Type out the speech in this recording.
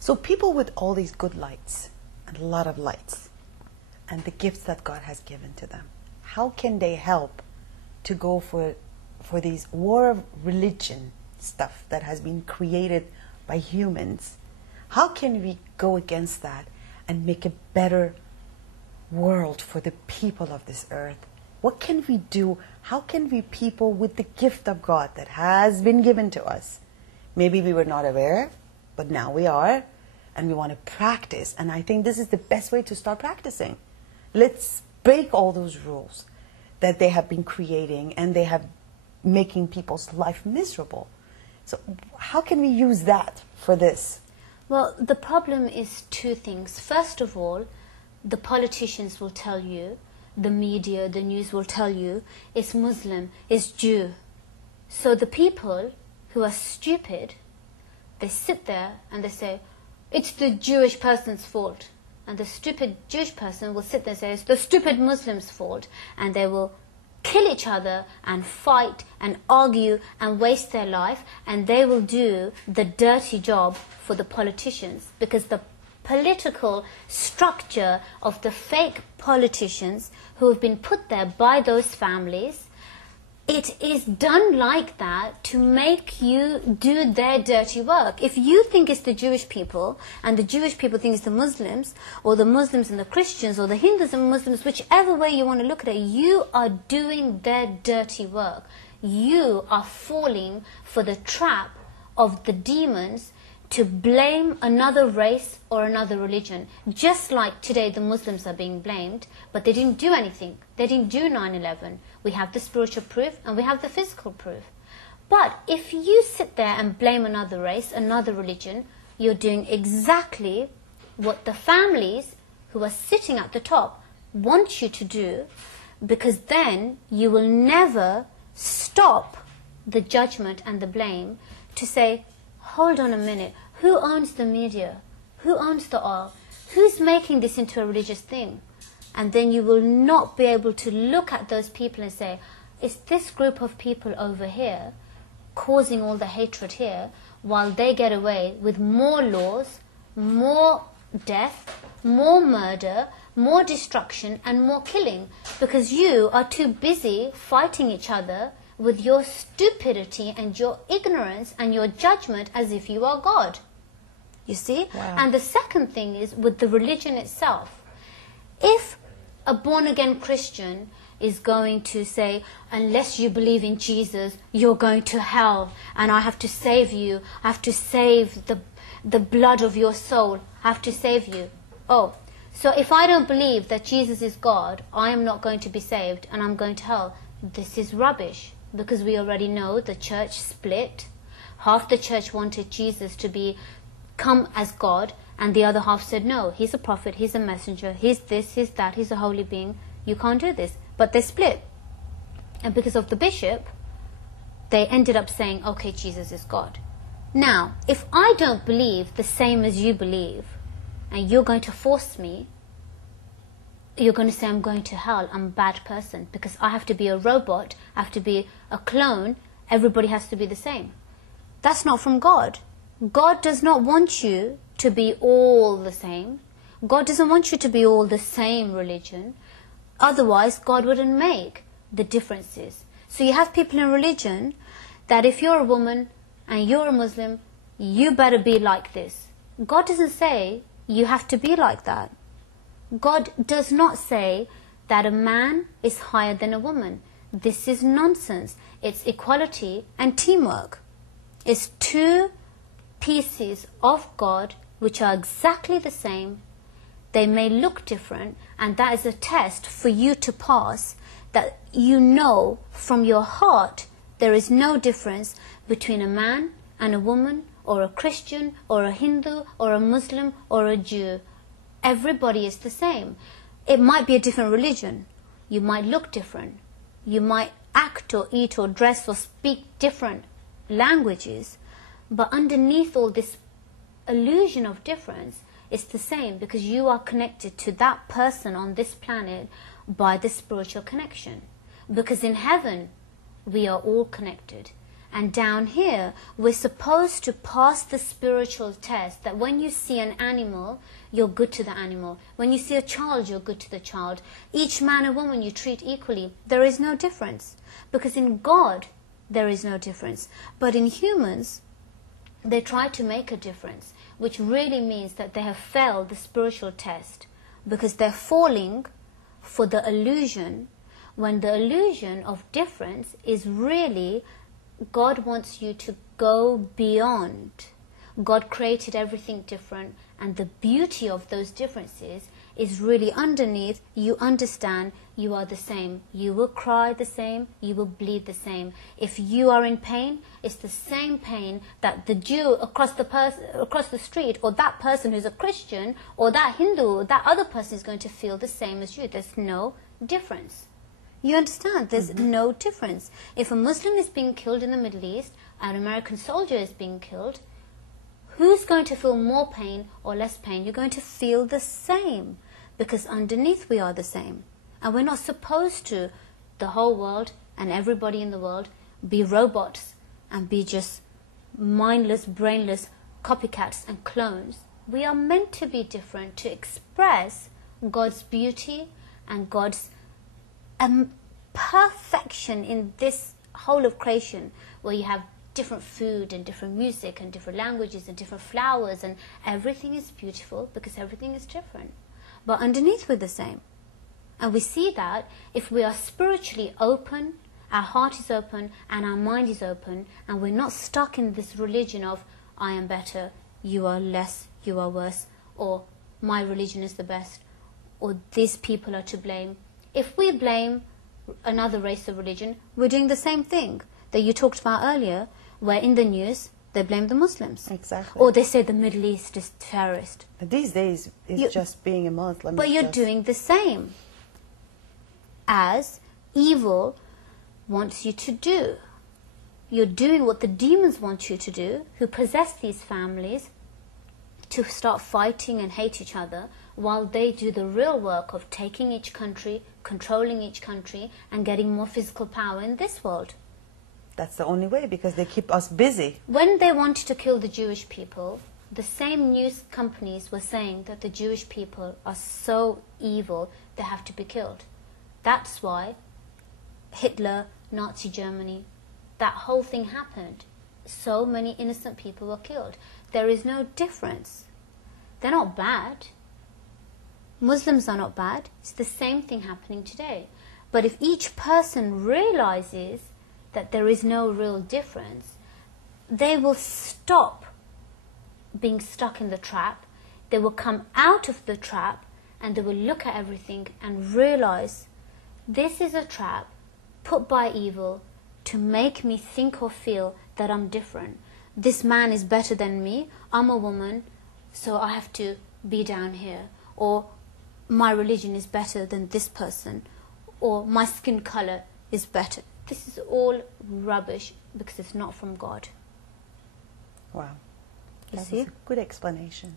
So people with all these good lights, and a lot of lights, and the gifts that God has given to them, how can they help to go for these war of religion stuff that has been created by humans? How can we go against that and make a better world for the people of this earth? What can we do? How can we, people with the gift of God that has been given to us, maybe we were not aware, but now we are, and we want to practice. And I think this is the best way to start practicing. Let's break all those rules that they have been creating, and they have making people's life miserable. So how can we use that for this? Well, the problem is two things. First of all, the politicians will tell you, the media, the news will tell you, it's Muslim, it's Jew. So the people who are stupid, they sit there and they say, it's the Jewish person's fault. And the stupid Jewish person will sit there and say, it's the stupid Muslim's fault. And they will kill each other and fight and argue and waste their life. And they will do the dirty job for the politicians, because the political structure of the fake politicians who have been put there by those families, it is done like that to make you do their dirty work. If you think it's the Jewish people, and the Jewish people think it's the Muslims, or the Muslims and the Christians, or the Hindus and Muslims, whichever way you want to look at it, you are doing their dirty work. You are falling for the trap of the demons to blame another race or another religion. Just like today the Muslims are being blamed, but they didn't do anything. They didn't do 9/11. We have the spiritual proof and we have the physical proof. But if you sit there and blame another race, another religion, you're doing exactly what the families who are sitting at the top want you to do, because then you will never stop the judgment and the blame to say, hold on a minute, who owns the media? Who owns the oil? Who's making this into a religious thing? And then you will not be able to look at those people and say, it's this group of people over here causing all the hatred here, while they get away with more laws, more death, more murder, more destruction and more killing, because you are too busy fighting each other with your stupidity and your ignorance and your judgment as if you are God. You see? Wow. And the second thing is with the religion itself. If a born-again Christian is going to say, unless you believe in Jesus, you're going to hell, and I have to save you, I have to save the blood of your soul, I have to save you. Oh, so if I don't believe that Jesus is God, I am not going to be saved and I'm going to hell. This is rubbish. Because we already know the church split. Half the church wanted Jesus to come as God, and the other half said, no, he's a prophet, he's a messenger, he's this, he's that, he's a holy being, you can't do this. But they split. And because of the bishop, they ended up saying, okay, Jesus is God. Now, if I don't believe the same as you believe, and you're going to force me, you're going to say I'm going to hell, I'm a bad person, because I have to be a robot, I have to be a clone, everybody has to be the same. That's not from God. God does not want you to be all the same. God doesn't want you to be all the same religion. Otherwise, God wouldn't make the differences. So you have people in religion that if you're a woman and you're a Muslim, you better be like this. God doesn't say you have to be like that. God does not say that a man is higher than a woman. This is nonsense. It's equality and teamwork. It's two pieces of God which are exactly the same. They may look different, and that is a test for you to pass, that you know from your heart there is no difference between a man and a woman, or a Christian, or a Hindu, or a Muslim, or a Jew. Everybody is the same. It might be a different religion. You might look different. You might act or eat or dress or speak different languages. But underneath all this illusion of difference, it's the same, because you are connected to that person on this planet by the spiritual connection. Because in heaven, we are all connected. And down here, we're supposed to pass the spiritual test that when you see an animal, you're good to the animal. When you see a child, you're good to the child. Each man and woman you treat equally. There is no difference. Because in God, there is no difference. But in humans, they try to make a difference, which really means that they have failed the spiritual test, because they're falling for the illusion, when the illusion of difference is really God wants you to go beyond. God created everything different, and the beauty of those differences is really underneath. You understand you are the same. You will cry the same. You will bleed the same. If you are in pain, it's the same pain that the Jew across the street, or that person who's a Christian, or that Hindu, or that other person is going to feel the same as you. There's no difference. You understand? There's no difference. If a Muslim is being killed in the Middle East, an American soldier is being killed, who's going to feel more pain or less pain? You're going to feel the same, because underneath we are the same. And we're not supposed to, the whole world and everybody in the world, be robots and be just mindless, brainless copycats and clones. We are meant to be different, to express God's beauty and God's perfection in this whole of creation, where you have different food and different music and different languages and different flowers, and everything is beautiful because everything is different. But underneath we're the same. And we see that if we are spiritually open, our heart is open and our mind is open, and we're not stuck in this religion of I am better, you are less, you are worse, or my religion is the best, or these people are to blame. If we blame another race of religion, we're doing the same thing that you talked about earlier, where in the news they blame the Muslims. Exactly. Or they say the Middle East is terrorist. These days, it's just being a Muslim. But you're doing the same as evil wants you to do. You're doing what the demons want you to do, who possess these families, to start fighting and hate each other, while they do the real work of taking each country, controlling each country, and getting more physical power in this world. That's the only way, because they keep us busy. When they wanted to kill the Jewish people, the same news companies were saying that the Jewish people are so evil, they have to be killed. That's why Hitler, Nazi Germany, that whole thing happened. So many innocent people were killed. There is no difference. They're not bad. Muslims are not bad. It's the same thing happening today. But if each person realizes that there is no real difference, they will stop being stuck in the trap. They will come out of the trap, and they will look at everything and realize this is a trap put by evil to make me think or feel that I'm different. This man is better than me. I'm a woman, so I have to be down here. Or my religion is better than this person. Or my skin color is better. This is all rubbish, because it's not from God. Wow. You That see? was a good explanation.